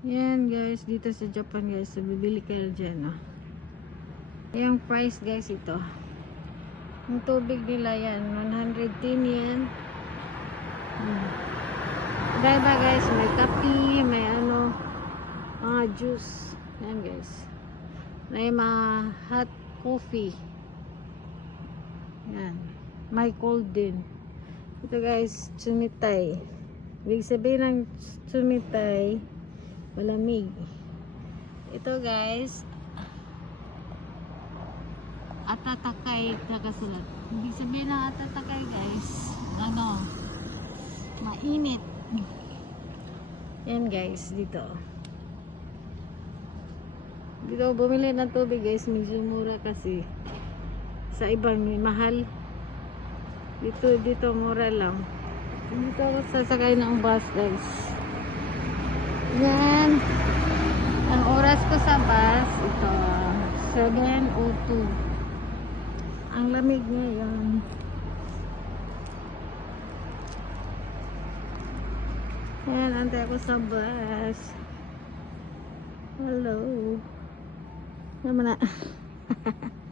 Yan guys, dito sa Japan guys, so bibili kayo dyan. Oh. Yung price guys ito. Yung tubig nila yan, 110 yen. Hmm. Diba guys, may kape, may ano, mga juice. Yan guys. May mga hot coffee. Yan. May cold din. Ito guys, tsumitay. Ibig sabihin ng tsumitay, malamig. Ito guys, atatakay nakasulat. Ibig sabihin ng atatakay guys, ano, mainit. Yan guys, dito. Dito bumili ng tubig guys, medyo mura kasi. Sa ibang mahal. Dito, dito mura lang. Dito sasakay ng bus guys. Yan. Ang oras ko sa bus, ito, 7.02. Ang lamig ngayon. Yan, antay ako sa bus. Hello. Naman na.